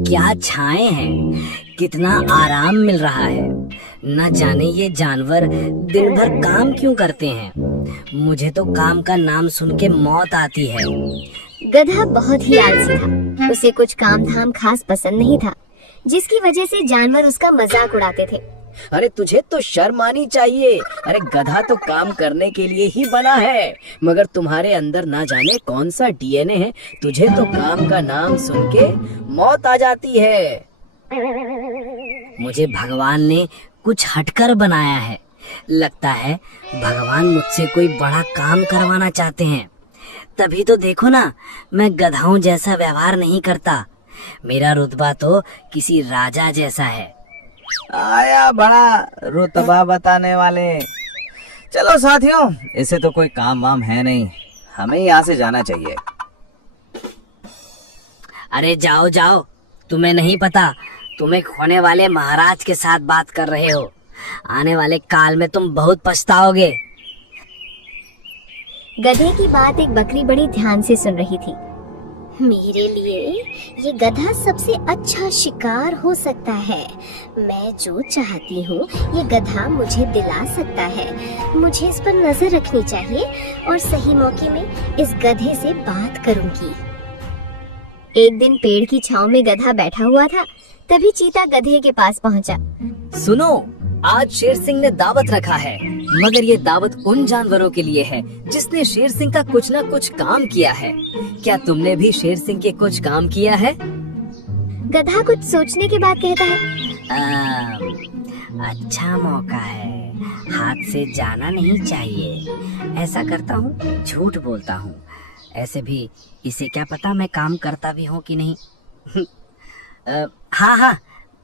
क्या छाएं हैं, कितना आराम मिल रहा है। न जाने ये जानवर दिन भर काम क्यों करते हैं। मुझे तो काम का नाम सुन के मौत आती है। गधा बहुत ही आलसी था। उसे कुछ काम धाम खास पसंद नहीं था, जिसकी वजह से जानवर उसका मजाक उड़ाते थे। अरे तुझे तो शर्म आनी चाहिए। अरे गधा तो काम करने के लिए ही बना है, मगर तुम्हारे अंदर ना जाने कौन सा डीएनए है, तुझे तो काम का नाम सुन के मौत आ जाती है। मुझे भगवान ने कुछ हटकर बनाया है। लगता है भगवान मुझसे कोई बड़ा काम करवाना चाहते हैं। तभी तो देखो ना, मैं गधाओं जैसा व्यवहार नहीं करता। मेरा रुतबा तो किसी राजा जैसा है। आया बड़ा रुतबा बताने वाले। चलो साथियों, इसे तो कोई काम वाम है नहीं, हमें यहाँ से जाना चाहिए। अरे जाओ जाओ, तुम्हें नहीं पता तुम एक होने वाले महाराज के साथ बात कर रहे हो। आने वाले काल में तुम बहुत पछताओगे। गधे की बात एक बकरी बड़ी ध्यान से सुन रही थी। मेरे लिए ये गधा सबसे अच्छा शिकार हो सकता है। मैं जो चाहती हूँ ये गधा मुझे दिला सकता है। मुझे इस पर नजर रखनी चाहिए और सही मौके में इस गधे से बात करूंगी। एक दिन पेड़ की छांव में गधा बैठा हुआ था। तभी चीता गधे के पास पहुंचा। सुनो, आज शेर सिंह ने दावत रखा है, मगर ये दावत उन जानवरों के लिए है जिसने शेर सिंह का कुछ न कुछ काम किया है। क्या तुमने भी शेर सिंह के कुछ काम किया है? गधा कुछ सोचने के बाद कहता है, अच्छा मौका है, हाथ से जाना नहीं चाहिए। ऐसा करता हूँ, झूठ बोलता हूँ। ऐसे भी इसे क्या पता मैं काम करता भी हूँ कि नहीं। हाँ,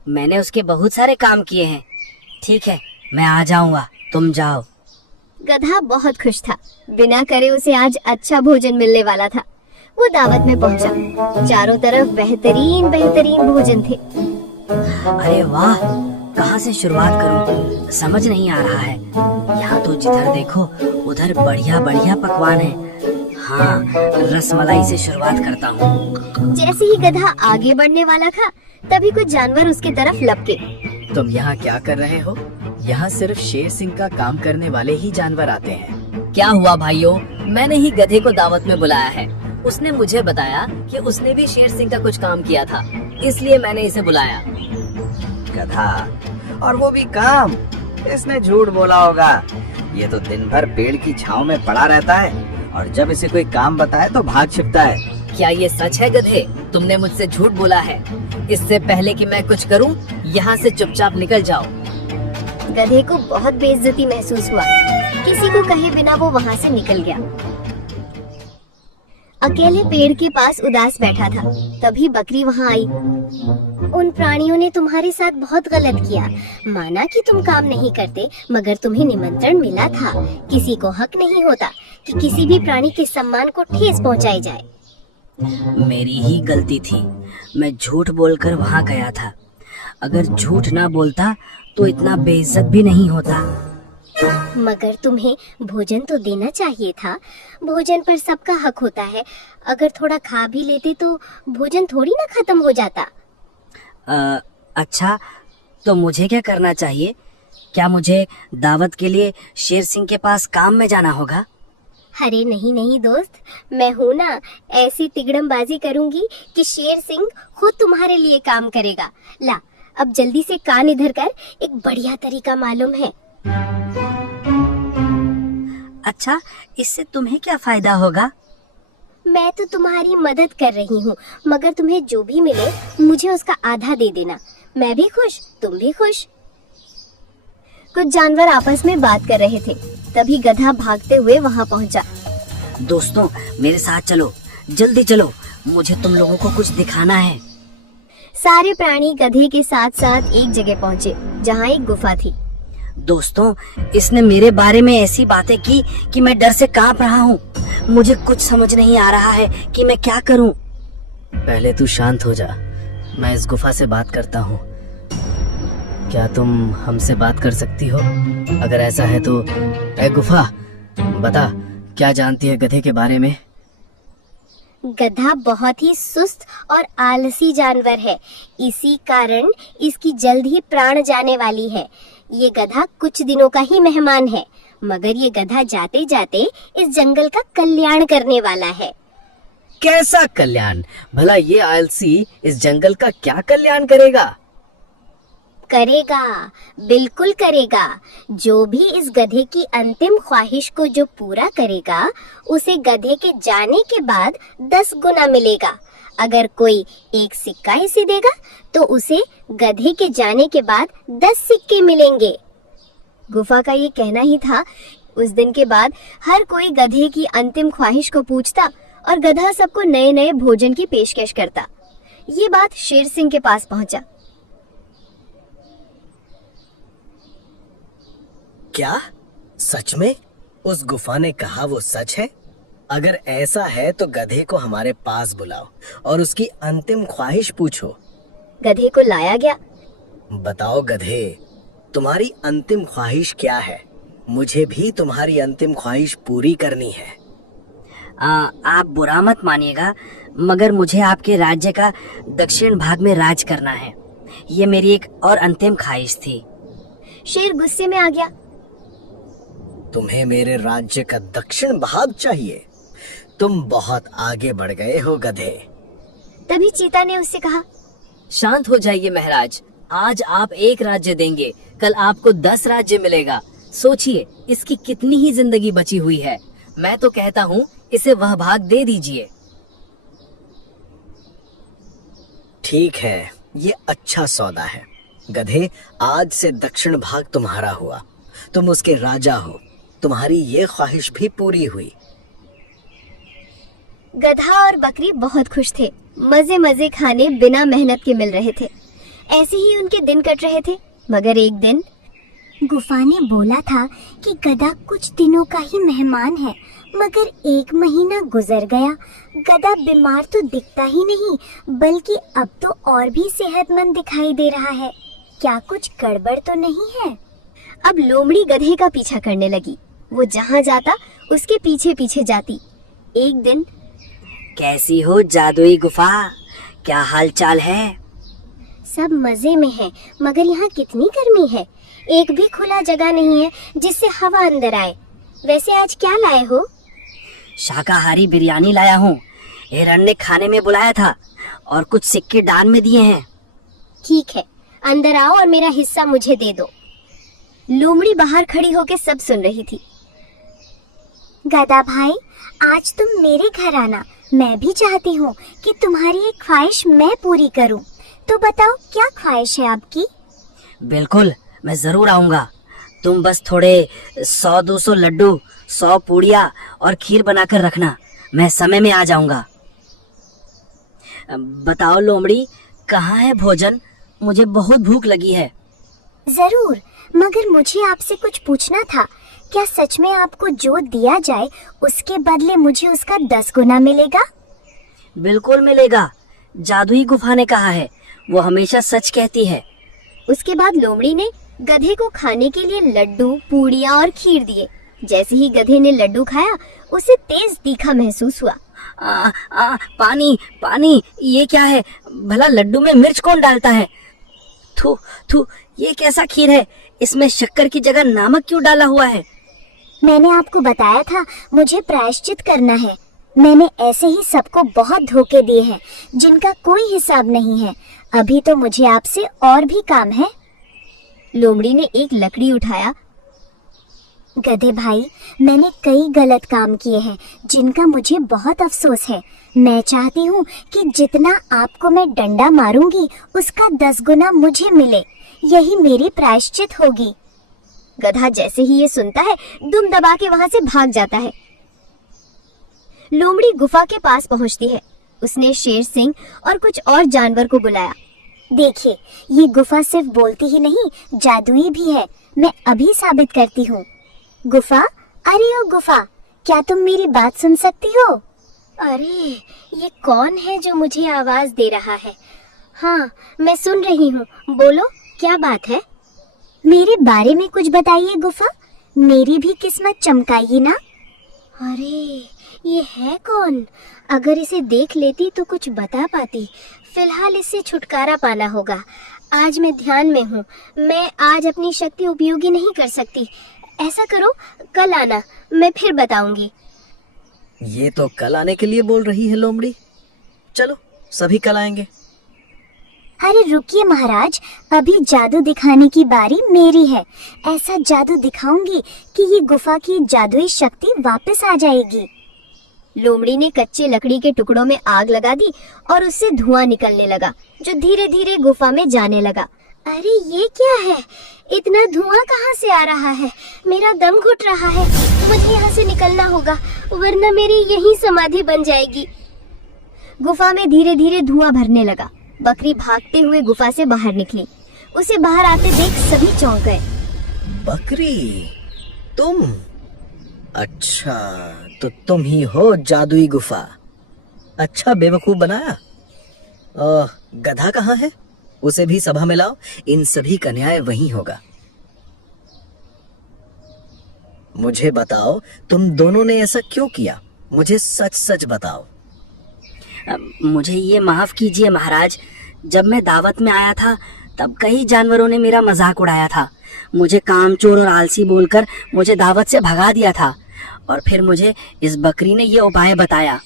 मैंने उसके बहुत सारे काम किए हैं। ठीक है, मैं आ जाऊंगा, तुम जाओ। गधा बहुत खुश था। बिना करे उसे आज अच्छा भोजन मिलने वाला था। वो दावत में पहुंचा। चारों तरफ बेहतरीन बेहतरीन भोजन थे। अरे वाह, कहाँ से शुरुआत करूं, समझ नहीं आ रहा है। यहाँ तो जिधर देखो उधर बढ़िया बढ़िया पकवान है। हाँ, रसमलाई से शुरुआत करता हूँ। जैसे ही गधा आगे बढ़ने वाला था, तभी कुछ जानवर उसके तरफ लपके। तुम यहाँ क्या कर रहे हो? यहाँ सिर्फ शेर सिंह का काम करने वाले ही जानवर आते हैं। क्या हुआ भाइयों, मैंने ही गधे को दावत में बुलाया है। उसने मुझे बताया कि उसने भी शेर सिंह का कुछ काम किया था, इसलिए मैंने इसे बुलाया। गधा, और वो भी काम? इसने झूठ बोला होगा। ये तो दिन भर पेड़ की छांव में पड़ा रहता है और जब इसे कोई काम बताए तो भाग छिपता है। क्या ये सच है गधे? तुमने मुझसे झूठ बोला है। इससे पहले कि मैं कुछ करूं, यहाँ से चुपचाप निकल जाओ। गधे को बहुत बेइज्जती महसूस हुआ। किसी को कहे बिना वो वहाँ से निकल गया। अकेले पेड़ के पास उदास बैठा था। तभी बकरी वहाँ आई। उन प्राणियों ने तुम्हारे साथ बहुत गलत किया। माना कि तुम काम नहीं करते, मगर तुम्हें निमंत्रण मिला था। किसी को हक नहीं होता कि किसी भी प्राणी के सम्मान को ठेस पहुँचाई जाए। मेरी ही गलती थी, मैं झूठ बोलकर वहाँ गया था। अगर झूठ ना बोलता तो इतना बेइज्जत भी नहीं होता। मगर तुम्हें भोजन तो देना चाहिए था। भोजन पर सबका हक होता है। अगर थोड़ा खा भी लेते तो भोजन थोड़ी ना खत्म हो जाता। अच्छा, तो मुझे क्या करना चाहिए? क्या मुझे दावत के लिए शेर सिंह के पास काम में जाना होगा? अरे नहीं नहीं दोस्त, मैं हूँ ना। ऐसी तिगड़मबाजी करूंगी कि शेर सिंह खुद तुम्हारे लिए काम करेगा। ला, अब जल्दी से कान इधर कर, एक बढ़िया तरीका मालूम है। अच्छा, इससे तुम्हें क्या फायदा होगा? मैं तो तुम्हारी मदद कर रही हूँ, मगर तुम्हें जो भी मिले मुझे उसका आधा दे देना। मैं भी खुश, तुम भी खुश। कुछ जानवर आपस में बात कर रहे थे। तभी गधा भागते हुए वहाँ पहुँचा। दोस्तों, मेरे साथ चलो, जल्दी चलो, मुझे तुम लोगों को कुछ दिखाना है। सारे प्राणी गधे के साथ साथ एक जगह पहुँचे, जहाँ एक गुफा थी। दोस्तों, इसने मेरे बारे में ऐसी बातें की कि मैं डर से कांप रहा हूँ। मुझे कुछ समझ नहीं आ रहा है कि मैं क्या करूँ। पहले तू शांत हो जा, मैं इस गुफा से बात करता हूँ। क्या तुम हमसे बात कर सकती हो? अगर ऐसा है तो ए गुफा, बता, क्या जानती है गधे के बारे में? गधा बहुत ही सुस्त और आलसी जानवर है, इसी कारण इसकी जल्द ही प्राण जाने वाली है। ये गधा कुछ दिनों का ही मेहमान है, मगर ये गधा जाते जाते इस जंगल का कल्याण करने वाला है। कैसा कल्याण? भला ये आलसी इस जंगल का क्या कल्याण करेगा? करेगा, बिल्कुल करेगा। जो भी इस गधे की अंतिम ख्वाहिश को जो पूरा करेगा, उसे गधे के जाने के बाद 10 गुना मिलेगा। अगर कोई एक सिक्का इसे देगा तो उसे गधे के जाने के बाद 10 सिक्के मिलेंगे। गुफा का ये कहना ही था। उस दिन के बाद हर कोई गधे की अंतिम ख्वाहिश को पूछता और गधा सबको नए नए भोजन की पेशकश करता। ये बात शेर सिंह के पास पहुंचा। क्या सच में उस गुफा ने कहा वो सच है? अगर ऐसा है तो गधे को हमारे पास बुलाओ और उसकी अंतिम ख्वाहिश पूछो। गधे को लाया गया। बताओ गधे, तुम्हारी अंतिम ख्वाहिश क्या है? मुझे भी तुम्हारी अंतिम ख्वाहिश पूरी करनी है। आप बुरा मत मानिएगा, मगर मुझे आपके राज्य का दक्षिण भाग में राज करना है। ये मेरी एक और अंतिम ख्वाहिश थी। शेर गुस्से में आ गया। तुम्हें मेरे राज्य का दक्षिण भाग चाहिए? तुम बहुत आगे बढ़ गए हो गधे। तभी चीता ने उससे कहा, शांत हो जाइए महाराज, आज आप एक राज्य देंगे, कल आपको 10 राज्य मिलेगा। सोचिए इसकी कितनी ही जिंदगी बची हुई है। मैं तो कहता हूँ इसे वह भाग दे दीजिए। ठीक है, ये अच्छा सौदा है। गधे, आज से दक्षिण भाग तुम्हारा हुआ। तुम उसके राजा हो। तुम्हारी ये ख्वाहिश भी पूरी हुई। गधा और बकरी बहुत खुश थे। मजे मजे खाने बिना मेहनत के मिल रहे थे। ऐसे ही उनके दिन कट रहे थे। मगर एक दिन गुफा ने बोला था कि गधा कुछ दिनों का ही मेहमान है, मगर 1 महीना गुजर गया। गधा बीमार तो दिखता ही नहीं, बल्कि अब तो और भी सेहतमंद दिखाई दे रहा है। क्या कुछ गड़बड़ तो नहीं है? अब लोमड़ी गधे का पीछा करने लगी। वो जहाँ जाता उसके पीछे पीछे जाती। एक दिन, कैसी हो जादुई गुफा, क्या हाल चाल है? सब मजे में है, मगर यहाँ कितनी गर्मी है। एक भी खुला जगह नहीं है जिससे हवा अंदर आए। वैसे आज क्या लाए हो? शाकाहारी बिरयानी लाया हूँ। हिरण ने खाने में बुलाया था और कुछ सिक्के दान में दिए हैं। ठीक है, अंदर आओ और मेरा हिस्सा मुझे दे दो। लोमड़ी बाहर खड़ी होकर सब सुन रही थी। गधा भाई, आज तुम मेरे घर आना। मैं भी चाहती हूँ कि तुम्हारी एक ख्वाहिश मैं पूरी करूँ। तो बताओ क्या ख्वाहिश है आपकी? बिल्कुल, मैं जरूर आऊंगा। तुम बस थोड़े 100-200 लड्डू, 100 पूड़िया और खीर बनाकर रखना। मैं समय में आ जाऊंगा। बताओ लोमड़ी, कहाँ है भोजन? मुझे बहुत भूख लगी है। जरूर, मगर मुझे आपसे कुछ पूछना था। क्या सच में आपको जो दिया जाए उसके बदले मुझे उसका 10 गुना मिलेगा? बिल्कुल मिलेगा। जादुई गुफा ने कहा है, वो हमेशा सच कहती है। उसके बाद लोमड़ी ने गधे को खाने के लिए लड्डू, पूड़ियाँ और खीर दिए। जैसे ही गधे ने लड्डू खाया, उसे तेज तीखा महसूस हुआ। पानी पानी, ये क्या है? भला लड्डू में मिर्च कौन डालता है? थू थू, ये कैसा खीर है? इसमें शक्कर की जगह नमक क्यों डाला हुआ है? मैंने आपको बताया था मुझे प्रायश्चित करना है। मैंने ऐसे ही सबको बहुत धोखे दिए हैं जिनका कोई हिसाब नहीं है। अभी तो मुझे आपसे और भी काम है। लोमड़ी ने एक लकड़ी उठाया। गधे भाई, मैंने कई गलत काम किए हैं जिनका मुझे बहुत अफसोस है। मैं चाहती हूँ कि जितना आपको मैं डंडा मारूंगी उसका 10 गुना मुझे मिले। यही मेरी प्रायश्चित होगी। गधा जैसे ही ये सुनता है, दुम दबा के वहां से भाग जाता है। लोमड़ी गुफा के पास पहुंचती है। उसने शेर सिंह और कुछ और जानवर को बुलाया। देखिए, ये गुफा सिर्फ बोलती ही नहीं, जादुई भी है। मैं अभी साबित करती हूँ। गुफा, अरे ओ गुफा, क्या तुम मेरी बात सुन सकती हो? अरे, ये कौन है जो मुझे आवाज दे रहा है? हाँ, मैं सुन रही हूँ। बोलो, क्या बात है? मेरे बारे में कुछ बताइए गुफा। मेरी भी किस्मत चमकाइए ना। अरे, ये है कौन? अगर इसे देख लेती तो कुछ बता पाती। फिलहाल इससे छुटकारा पाना होगा। आज मैं ध्यान में हूँ, मैं आज अपनी शक्ति उपयोगी नहीं कर सकती। ऐसा करो, कल आना, मैं फिर बताऊंगी। ये तो कल आने के लिए बोल रही है लोमड़ी। चलो सभी कल आएंगे। अरे रुकिए महाराज, अभी जादू दिखाने की बारी मेरी है। ऐसा जादू दिखाऊंगी कि ये गुफा की जादुई शक्ति वापस आ जाएगी। लोमड़ी ने कच्चे लकड़ी के टुकड़ों में आग लगा दी और उससे धुआं निकलने लगा, जो धीरे धीरे गुफा में जाने लगा। अरे ये क्या है? इतना धुआं कहाँ से आ रहा है? मेरा दम घुट रहा है। मुझे यहाँ से निकलना होगा, वरना मेरी यही समाधि बन जाएगी। गुफा में धीरे धीरे धुआं भरने लगा। बकरी भागते हुए गुफा से बाहर निकली। उसे बाहर आते देख सभी चौंक गए। बकरी, तुम? अच्छा, तो तुम ही हो जादुई गुफा। अच्छा बेवकूफ बनाया। गधा कहाँ है? उसे भी सभा में लाओ, इन सभी का न्याय वहीं होगा। मुझे बताओ, तुम दोनों ने ऐसा क्यों किया? मुझे सच सच बताओ। मुझे ये माफ कीजिए महाराज, जब मैं दावत में आया था तब कई जानवरों ने मेरा मजाक उड़ाया था। मुझे कामचोर और आलसी बोलकर मुझे दावत से भगा दिया था, और फिर मुझे इस बकरी ने ये उपाय बताया।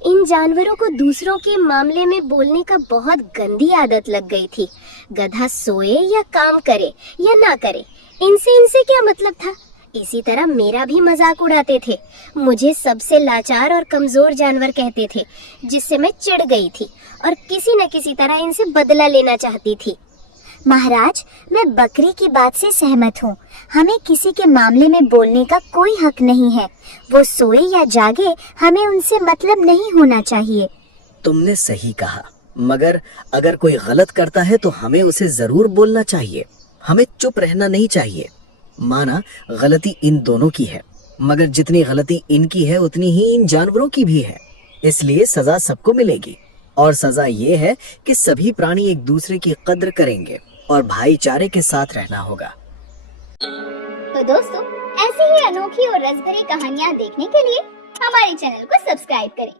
इन जानवरों को दूसरों के मामले में बोलने का बहुत गंदी आदत लग गई थी। गधा सोए या काम करे या ना करे, इनसे क्या मतलब था? इसी तरह मेरा भी मजाक उड़ाते थे। मुझे सबसे लाचार और कमजोर जानवर कहते थे, जिससे मैं चिढ़ गई थी और किसी न किसी तरह इनसे बदला लेना चाहती थी। महाराज, मैं बकरी की बात से सहमत हूँ। हमें किसी के मामले में बोलने का कोई हक नहीं है। वो सोए या जागे, हमें उनसे मतलब नहीं होना चाहिए। तुमने सही कहा, मगर अगर कोई गलत करता है तो हमें उसे जरूर बोलना चाहिए। हमें चुप रहना नहीं चाहिए। माना गलती इन दोनों की है, मगर जितनी गलती इनकी है उतनी ही इन जानवरों की भी है। इसलिए सजा सबको मिलेगी, और सजा ये है कि सभी प्राणी एक दूसरे की कद्र करेंगे और भाईचारे के साथ रहना होगा। तो दोस्तों, ऐसी ही अनोखी और रसभरी कहानियाँ देखने के लिए हमारे चैनल को सब्सक्राइब करें।